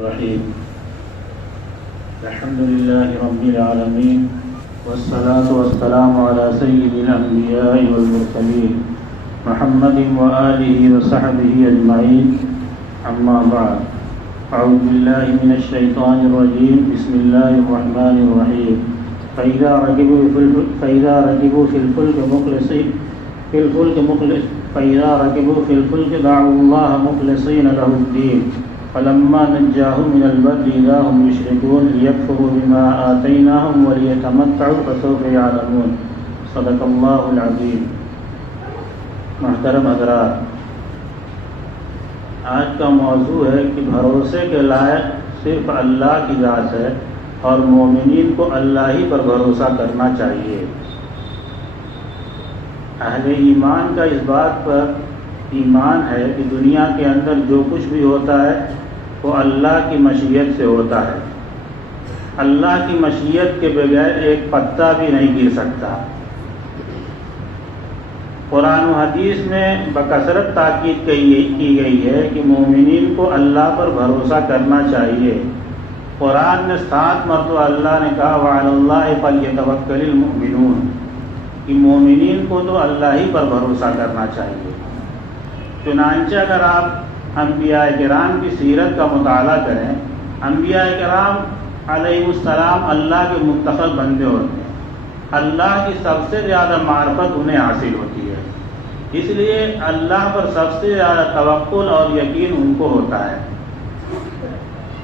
الرحيم. الحمد لله رب العالمين والصلاة والسلام على سيد الأنبياء والمرسلين محمد وآله وصحبه أجمعين. أما بعد، أعوذ بالله من الشيطان الرجيم. بسم الله الرحمن الرحيم. فإذا ركبوا في الفلك دعوا الله مخلصين له الدين فلما نجاهم من البر إذا هم يشركون ليكفروا بما آتيناهم وليتمتعوا فسوف يعلمون. صدق اللہ العظیم. محترم حضرات، آج کا موضوع ہے کہ بھروسے کے لائق صرف اللہ کی ذات ہے اور مومنین کو اللہ ہی پر بھروسہ کرنا چاہیے. اہل ایمان کا اس بات پر ایمان ہے کہ دنیا کے اندر جو کچھ بھی ہوتا ہے وہ اللہ کی مشیت سے ہوتا ہے. اللہ کی مشیت کے بغیر ایک پتا بھی نہیں گر سکتا. قرآن و حدیث میں بکثرت تاکید کی گئی ہے کہ مومنین کو اللہ پر بھروسہ کرنا چاہیے. قرآن میں 7 مرتبہ اللہ نے کہا وَعَلَى اللَّهِ فَلْيَتَوَكَّلِ الْمُؤْمِنُونَ کہ مومنین کو تو اللہ ہی پر بھروسہ کرنا چاہیے. چنانچہ اگر آپ انبیاء کرام کی سیرت کا مطالعہ کریں، انبیاء کرام علیہ السلام اللہ کے منتخب بندے ہوتے ہیں. اللہ کی سب سے زیادہ معرفت انہیں حاصل ہوتی ہے، اس لیے اللہ پر سب سے زیادہ توکل اور یقین ان کو ہوتا ہے.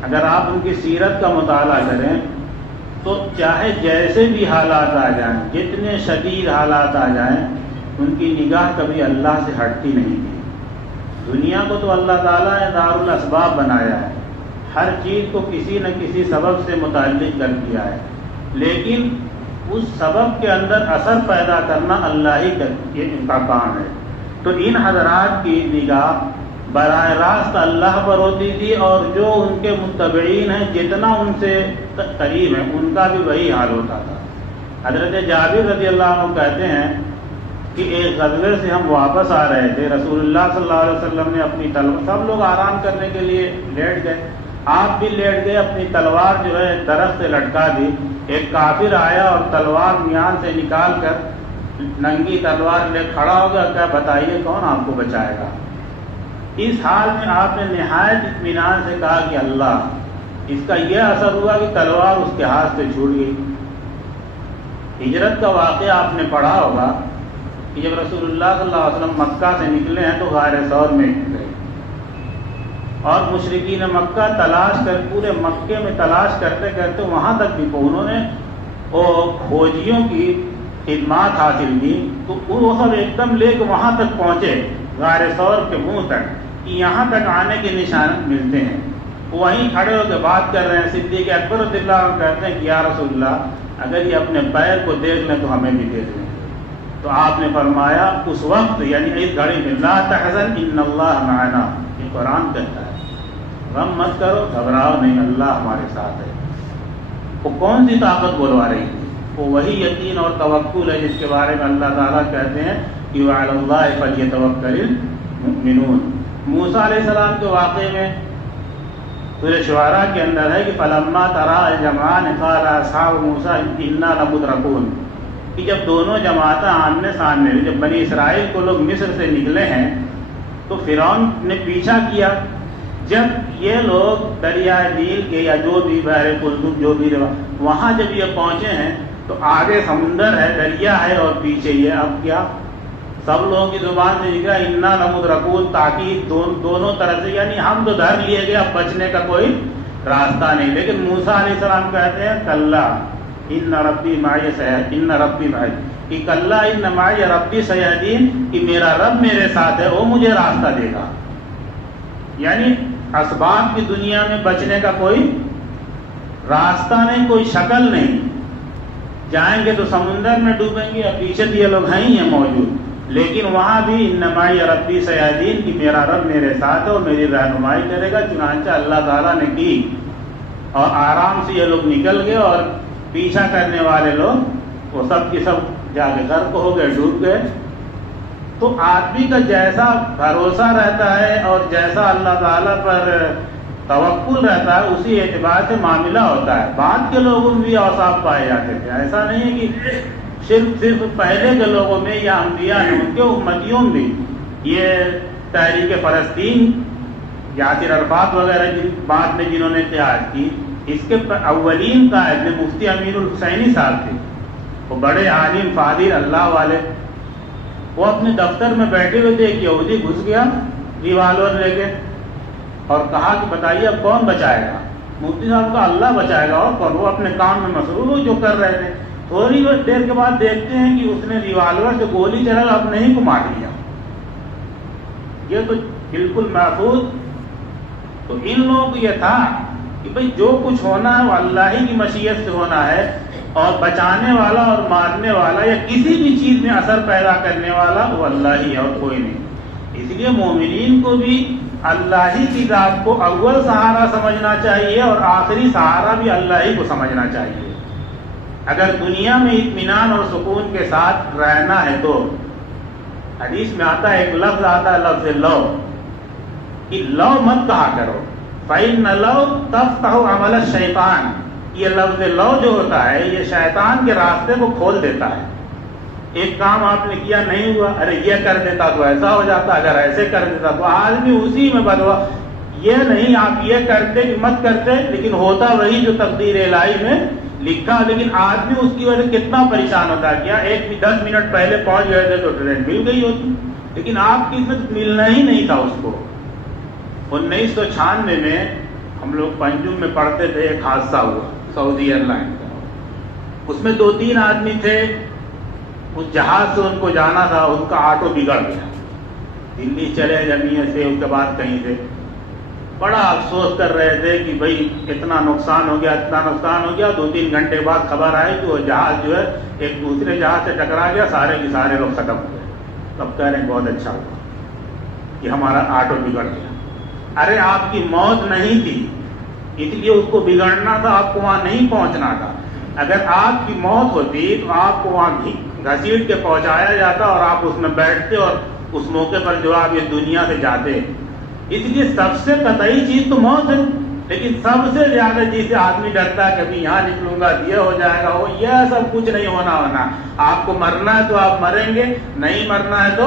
اگر آپ ان کی سیرت کا مطالعہ کریں تو چاہے جیسے بھی حالات آ جائیں، جتنے شدید حالات آ جائیں، ان کی نگاہ کبھی اللہ سے ہٹتی نہیں تھی. دنیا کو تو اللہ تعالیٰ نے دار الاسباب بنایا ہے، ہر چیز کو کسی نہ کسی سبب سے متعلق کر دیا ہے، لیکن اس سبب کے اندر اثر پیدا کرنا اللہ ہی کا کام ہے. تو ان حضرات کی نگاہ براہ راست اللہ پر ہوتی تھی اور جو ان کے متبعین ہیں جتنا ان سے قریب ہیں ان کا بھی وہی حال ہوتا تھا. حضرت جابر رضی اللہ عنہ کہتے ہیں کہ ایک غزوے سے ہم واپس آ رہے تھے، رسول اللہ صلی اللہ علیہ وسلم نے اپنی تلوار، سب لوگ آرام کرنے کے لیے لیٹ گئے، آپ بھی لیٹ گئے، اپنی تلوار جو ہے درخت سے لٹکا دی. ایک کافر آیا اور تلوار میان سے نکال کر ننگی تلوار لے کھڑا ہو گیا. کیا بتائیے کون آپ کو بچائے گا؟ اس حال میں آپ نے نہایت اطمینان سے کہا کہ اللہ. اس کا یہ اثر ہوا کہ تلوار اس کے ہاتھ سے چھوٹ گئی. ہجرت کا واقعہ آپ نے پڑھا ہوگا کہ جب رسول اللہ صلی اللہ علیہ وسلم مکہ سے نکلے ہیں تو غار ثور میں گئے اور مشرکین مکہ تلاش کر پورے مکے میں تلاش کرتے کرتے وہاں تک بھی انہوں نے کھوجیوں کی خدمات حاصل کی. تو وہ سب ایک دم لے کے وہاں تک پہنچے غار ثور کے منہ تک کہ یہاں تک آنے کے نشانات ملتے ہیں. وہیں کھڑے ہو کے بات کر رہے ہیں. صدیق اکبر رضی اللہ عنہ کہتے ہیں کہ یا رسول اللہ اگر یہ اپنے پیر کو دیکھ لیں تو ہمیں بھی دیکھ لیں. تو آپ نے فرمایا اس وقت یعنی اس گھڑی میں لا تحزن ان اللہ معنا، یہ قرآن کہتا ہے غم مت کرو، گھبراؤ نہیں، اللہ ہمارے ساتھ ہے. وہ کون سی طاقت بلوا رہی تھی؟ وہ وہی یقین اور توکل ہے جس کے بارے میں اللہ تعالیٰ کہتے ہیں کہ وعلی اللہ فلیتوکل المؤمنون. موسیٰ علیہ السلام کے واقعے میں سورہ شعراء کے اندر ہے کہ فلما تری الجمعان قال اصحاب موسیٰ انا لمدرکون کہ جب دونوں جماعتیں آمنے سامنے ہوئی، جب بنی اسرائیل کو لوگ مصر سے نکلے ہیں تو فرعون نے پیچھا کیا. جب یہ لوگ دریائے نیل کے یا جو بھی بحر قلزم جو بھی وہاں جب یہ پہنچے ہیں تو آگے سمندر ہے، دریا ہے اور پیچھے یہ. اب کیا سب لوگوں کی زبان سے نکلا انا لمدرکون، تاکید دونوں طرف سے، یعنی ہم تو دھر لیے گئے، اب بچنے کا کوئی راستہ نہیں. لیکن موسیٰ علیہ السلام کہتے ہیں کلا ان ربی معی ان ربی معی کہ کلا ان معی ربی سیہدین کہ میرا رب میرے ساتھ ہے، وہ مجھے راستہ دے گا. یعنی اسباب کی دنیا میں بچنے کا کوئی راستہ نہیں، کوئی شکل نہیں. جائیں گے تو سمندر میں ڈوبیں گے، اور پیچھے یہ لوگ ہیں ہی ہیں موجود. لیکن وہاں بھی ان معی ربی سیہدین کہ میرا رب میرے ساتھ ہے اور میری رہنمائی کرے گا. چنانچہ اللہ تعالیٰ نے کی اور آرام سے یہ لوگ نکل گئے اور پیچھا کرنے والے لوگ وہ سب کی سب جا کے غرق ہو گئے، ڈوب گئے. تو آدمی کا جیسا بھروسہ رہتا ہے اور جیسا اللہ تعالیٰ پر توکل رہتا ہے اسی اعتبار سے معاملہ ہوتا ہے. بعد کے لوگوں میں بھی اوصاف پائے جاتے تھے. ایسا نہیں ہے کہ صرف پہلے کے لوگوں میں یا انبیاء نے ان کے امتیوں میں بھی. یہ تحریک فلسطین یاسر عرفات وغیرہ بعد میں جنہوں نے قیادت کی، اس کے اولین قائد میں مفتی امین الحسینی صاحب تھے. وہ بڑے عالم فاضل اللہ والے. وہ اپنے دفتر میں بیٹھے ہوئے تھے، ایک یہودی گھس گیا ریوالور لے کے اور کہا کہ بتائیے اب کون بچائے گا؟ مفتی صاحب کا اللہ بچائے گا، اور کون؟ وہ اپنے کام میں مصروف ہو جو کر رہے تھے. تھوڑی دیر کے بعد دیکھتے ہیں کہ اس نے ریوالور سے گولی چلا اپنے ہی کو مار لیا. یہ تو بالکل محفوظ. تو ان لوگوں کو یہ تھا کہ بھئی جو کچھ ہونا ہے وہ اللہ ہی کی مشیت سے ہونا ہے، اور بچانے والا اور مارنے والا یا کسی بھی چیز میں اثر پیدا کرنے والا وہ اللہ ہی ہے اور کوئی نہیں. اس لیے مومنین کو بھی اللہ ہی کی ذات کو اول سہارا سمجھنا چاہیے اور آخری سہارا بھی اللہ ہی کو سمجھنا چاہیے. اگر دنیا میں اطمینان اور سکون کے ساتھ رہنا ہے تو حدیث میں آتا ہے، ایک لفظ آتا ہے لفظ لو، کہ لو مت کہا کرو. فَإِنَّ لَوْ تَفْتَحُ عَمَلَ الشَّيْطَانِ. یہ لفظ لو جو ہوتا ہے یہ شیطان کے راستے کو کھول دیتا ہے. ایک کام آپ نے کیا نہیں ہوا، ارے یہ کر دیتا تو ایسا ہو جاتا، اگر ایسے کر دیتا تو آدمی اسی میں بدوا. یہ نہیں آپ یہ کرتے کہ مت کرتے، لیکن ہوتا وہی جو تقدیر الہی میں لکھا. لیکن آدمی اس کی وجہ سے کتنا پریشان ہوتا ہے. کیا 10 منٹ پہلے پہنچ گئے تھے تو ٹرین مل گئی ہوتی، لیکن آپ کی اس میں ملنا ہی نہیں تھا اس کو. 1996 میں ہم لوگ پنجم میں پڑھتے تھے، ایک حادثہ ہوا سعودی ایئر لائن کا. اس میں 2-3 آدمی تھے، اس جہاز سے ان کو جانا تھا، ان کا آٹو بگڑ گیا. دلی چلے جمعیہ سے، اس کے بعد کہیں سے. بڑا افسوس کر رہے تھے کہ بھئی اتنا نقصان ہو گیا، اتنا نقصان ہو گیا. 2-3 گھنٹے بعد خبر آئی کہ وہ جہاز جو ہے ایک دوسرے جہاز سے ٹکرا گیا، سارے کے سارے لوگ ختم ہو گئے. تب کہہ رہے ہیں بہت اچھا ہوا کہ ہمارا آٹو بگڑ گیا. ارے آپ کی موت نہیں تھی، اس لیے اس کو بگڑنا تھا، آپ کو وہاں نہیں پہنچنا تھا. اگر آپ کی موت ہوتی تو آپ کو وہاں گھسیٹ کے پہنچایا جاتا اور آپ اس میں بیٹھتے اور اس موقع پر جو آپ یہ دنیا سے جاتے. اس لیے سب سے قطعی چیز تو موت ہے، لیکن سب سے زیادہ جس سے آدمی ڈرتا ہے کبھی یہاں نکلوں گا، یہ ہو جائے گا، وہ یہ سب کچھ نہیں ہونا. آپ کو مرنا ہے تو آپ مریں گے، نہیں مرنا ہے تو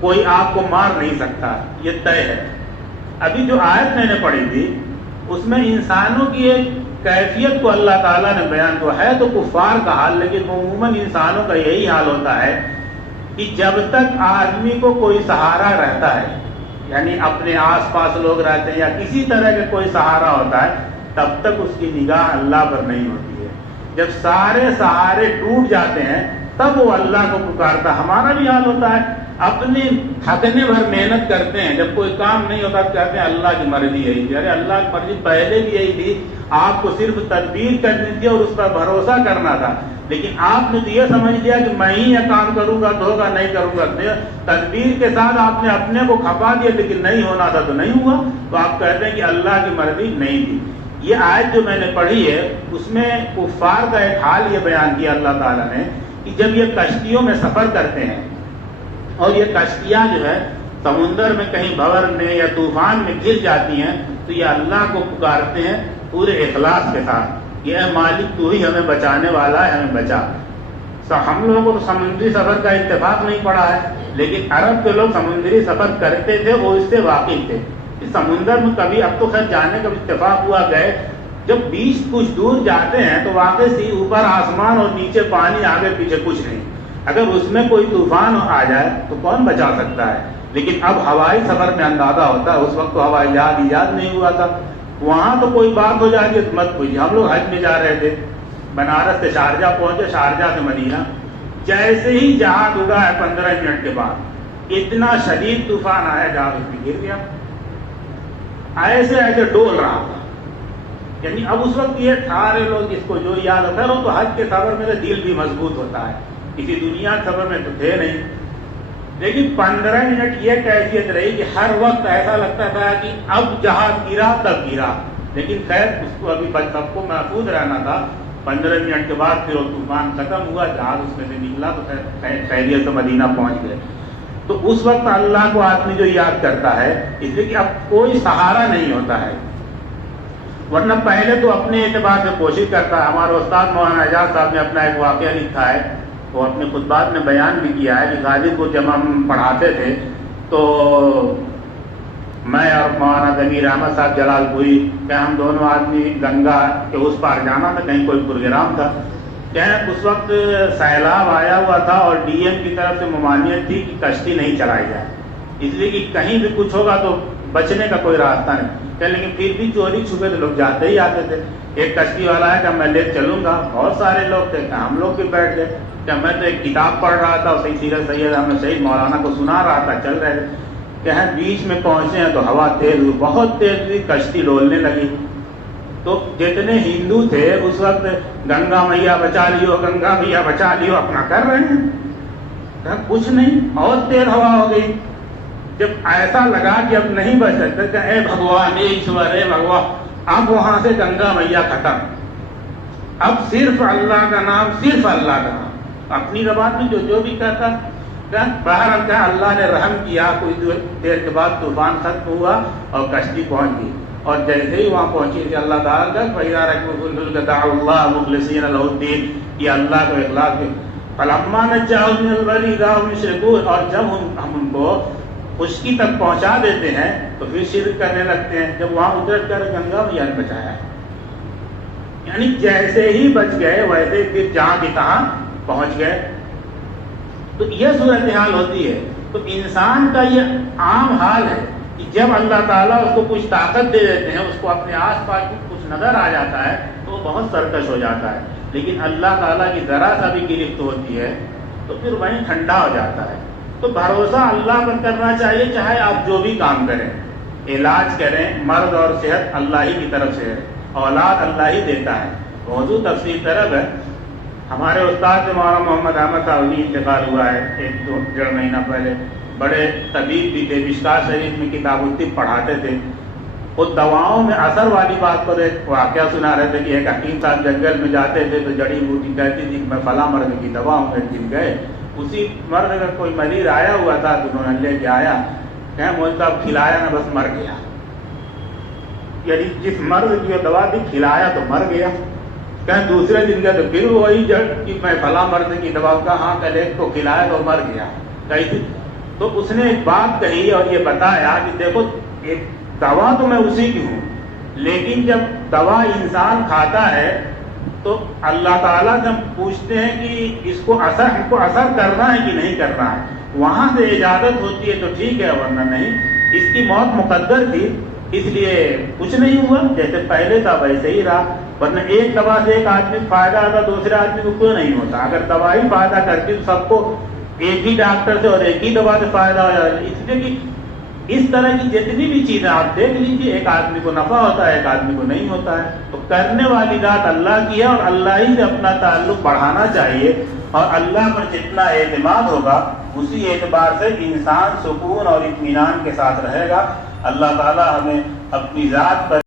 کوئی آپ کو مار نہیں سکتا، یہ طے ہے. ابھی جو آیت میں نے پڑھی تھی اس میں انسانوں کی ایک کیفیت کو اللہ تعالیٰ نے بیان کیا ہے. تو کفار کا حال، لیکن عموماً انسانوں کا یہی حال ہوتا ہے کہ جب تک آدمی کو کوئی سہارا رہتا ہے، یعنی اپنے آس پاس لوگ رہتے ہیں یا کسی طرح کا کوئی سہارا ہوتا ہے، تب تک اس کی نگاہ اللہ پر نہیں ہوتی ہے. جب سارے سہارے ٹوٹ جاتے ہیں تب وہ اللہ کو پکارتا. ہمارا بھی حال ہوتا ہے، اپنے تھکنے بھر محنت کرتے ہیں، جب کوئی کام نہیں ہوتا تو کہتے ہیں اللہ کی مرضی یہی تھی. ارے اللہ کی مرضی پہلے بھی یہی تھی، آپ کو صرف تدبیر کرنی تھی اور اس پر بھروسہ کرنا تھا. لیکن آپ نے تو یہ سمجھ لیا کہ میں ہی یہ کام کروں گا تو ہوگا، نہیں کروں گا. تدبیر کے ساتھ آپ نے اپنے کو کھپا دیا، لیکن نہیں ہونا تھا تو نہیں ہوا. تو آپ کہتے ہیں کہ اللہ کی مرضی نہیں تھی. یہ آیت جو میں نے پڑھی ہے اس میں کفار کا ایک حال یہ بیان کیا اللہ تعالیٰ نے کہ جب یہ کشتیوں میں سفر کرتے ہیں اور یہ کشتیاں جو ہے سمندر میں کہیں بھور میں یا طوفان میں گر جاتی ہیں تو یہ اللہ کو پکارتے ہیں پورے اخلاص کے ساتھ، یہ مالک تو ہی ہمیں بچانے والا ہے، ہمیں بچا. ہم لوگوں کو سمندری سفر کا اتفاق نہیں پڑا ہے، لیکن عرب کے لوگ سمندری سفر کرتے تھے، وہ اس سے واقف تھے. سمندر میں کبھی اب تو خیر جانے کا اتفاق ہوا گئے، جب بیچ کچھ دور جاتے ہیں تو واقعی سی اوپر آسمان اور نیچے پانی، آگے پیچھے کچھ نہیں. اگر اس میں کوئی طوفان آ جائے تو کون بچا سکتا ہے. لیکن اب ہوائی سفر میں اندازہ ہوتا ہے، اس وقت تو ہوائی جہاز ایجاد نہیں ہوا تھا. وہاں تو کوئی بات ہو جاتی ہے تو مت پوچھیے. ہم لوگ حج میں جا رہے تھے، بنارس سے شارجہ پہنچے، شارجہ سے مدینہ. جیسے ہی جہاز اڑا ہے 15 منٹ کے بعد اتنا شدید طوفان آیا، جہاز اس میں گر گیا، ایسے ایسے ڈول رہا تھا. یعنی اب اس وقت یہ سارے لوگ اس کو جو یاد ہوتا ہے، وہ تو حج کے سفر میں دل بھی مضبوط ہوتا ہے، کسی دنیا کے سفر میں تو تھے نہیں. لیکن 15 منٹ یہ کیفیت رہی کہ ہر وقت ایسا لگتا تھا کہ اب جہاز گرا تب گرا. لیکن خیر اس کو ابھی سب کو محفوظ رہنا تھا. 15 منٹ کے بعد پھر وہ طوفان ختم ہوا، جہاز اس میں سے نکلا تو خیریت سے مدینہ پہنچ گئے. تو اس وقت اللہ کو آدمی جو یاد کرتا ہے، اس لیے کہ اب کوئی سہارا نہیں ہوتا ہے. ورنہ پہلے تو اپنے اعتبار سے کوشش کرتا ہے. ہمارے استاد مولانا اعجاز صاحب نے اپنا ایک واقعہ لکھا ہے, وہ اپنے خطبات میں بیان بھی کیا ہے کہ غازی کو جب ہم پڑھاتے تھے تو میں اور مولانا ضمیر احمد صاحب جلال پوری کہ ہم دونوں آدمی گنگا کے اس پار جانا تھا, کہیں کوئی پروگرام تھا. کہ اس وقت سیلاب آیا ہوا تھا اور ڈی ایم کی طرف سے ممانعت تھی کہ کشتی نہیں چلائی جائے, اس لیے کہ کہیں بھی کچھ ہوگا تو بچنے کا کوئی راستہ نہیں. کہ لیکن پھر بھی چوری چھپے تو لوگ جاتے ہی آتے تھے. ایک کشتی والا ہے کہ میں لے چلوں گا, بہت سارے لوگ تھے کہ ہم لوگ بھی بیٹھ گئے. کہ میں تو ایک کتاب پڑھ رہا تھا, صحیح سیرت سید احمد شہید مولانا کو سنا رہا تھا, چل رہے تھے کہ بیچ میں پہنچے ہیں تو ہوا تیز ہوئی, بہت تیز ہوئی, کشتی ڈولنے لگی. تو جتنے ہندو تھے اس وقت گنگا میاں بچا لیو, گنگا میاں بچا لیو اپنا کر رہے ہیں. کچھ نہیں, بہت تیز ہوا ہو گئی. جب ایسا لگا کہ اب نہیں بچ سکتے کہ اے بھگوان, اے ایشور, اے بھگوان, اب وہاں سے گنگا میاں ختم, اب صرف اللہ کا نام, صرف اللہ کا نام. اپنی زبان میں جو بھی کہتا, باہر کا اللہ نے رحم کیا. کچھ دیر کے بعد طوفان ختم ہوا اور کشتی پہنچ گئی. اور جیسے ہی وہاں پہنچی کہ اللہ تعالیٰ کا فَإِذَا رَكِبُوا دَعَوُا اللَّهَ مُخْلِصِينَ لَهُ الدِّينَ, یہ اللہ کو اخلاص کے فَلَمَّا نَجَّاهُمْ مِنَ الْبَرِّ إِذَا هُمْ يُشْرِكُونَ. اور جب ہم ان کو خشکی تک پہنچا دیتے ہیں تو پھر شرک کرنے لگتے ہیں. جب وہاں اتر کر گنگا میاں نے بچایا ہے, یعنی جیسے ہی بچ گئے ویسے پھر جہاں کی تہاں پہنچ گئے. تو یہ صورتحال ہوتی ہے. تو انسان کا یہ عام حال ہے کہ جب اللہ تعالیٰ اس کو کچھ طاقت دے دیتے ہیں, اس کو اپنے آس پاس کچھ نظر آ جاتا ہے تو وہ بہت سرکش ہو جاتا ہے. لیکن اللہ تعالیٰ کی ذرا سا بھی گرفت ہوتی ہے تو پھر وہیں ٹھنڈا ہو جاتا ہے. تو بھروسہ اللہ پر کرنا چاہیے, چاہے آپ جو بھی کام کریں. علاج کریں, مرض اور صحت اللہ ہی کی طرف سے ہے, اولاد اللہ ہی دیتا ہے. موضوع تفصیل طرف ہے. ہمارے استاد مولانا محمد احمد صاحب انتقال ہوا ہے 1-2 مہینہ پہلے. بڑے طبیب بھی تھے, مشکات شریف میں کتاب الطب پڑھاتے تھے. وہ دواؤں میں اثر والی بات پر ایک واقعہ سنا رہے تھے کہ ایک حکیم صاحب جنگل میں جاتے تھے تو جڑی بوٹی کہتی تھی کہ میں فلاں مرض کی دوا ہوں. ایک دن گئے, اسی مرض کا کوئی مریض آیا ہوا تھا تو انہوں نے لے کے آیا, کہ مولوی صاحب کھلایا نہ بس مر گیا. یعنی جس مرض کی دوا تھی کھلایا تو مر گیا. کہیں دوسرے دن گئے تو پھر وہی جڑ کہ میں فلاں مرض کی دوا کا, ہاں کل ایک کو کھلایا تو مر گیا. کہیں تو اس نے ایک بات کہی اور یہ بتایا کہ دیکھو ایک دوا تو میں اسی کی ہوں, لیکن جب دوا انسان کھاتا ہے تو اللہ تعالیٰ سے ہم پوچھتے ہیں کہ اس کو ہم کو اثر کرنا ہے کہ نہیں کرنا ہے. وہاں سے اجازت ہوتی ہے تو ٹھیک ہے, ورنہ نہیں. اس کی موت مقدر تھی, اس لیے کچھ نہیں ہوا, جیسے پہلے تھا ویسے ہی رہا. ورنہ ایک دوا سے ایک آدمی کو فائدہ آتا, دوسرے آدمی کو کیوں نہیں ہوتا؟ اگر دوا ہی فائدہ کرتی تو سب کو ایک ہی ڈاکٹر سے اور ایک ہی دوا سے فائدہ ہو جاتا. اس لیے کہ اس طرح کی جتنی بھی چیزیں آپ دیکھ لیجیے, ایک آدمی کو نفع ہوتا ہے, ایک آدمی کو نہیں ہوتا ہے. تو کرنے والی ذات اللہ کی ہے اور اللہ ہی سے اپنا تعلق بڑھانا چاہیے. اور اللہ پر جتنا اعتماد ہوگا اسی اعتبار سے انسان سکون اور اطمینان کے ساتھ رہے گا. اللہ تعالی ہمیں اپنی ذات پر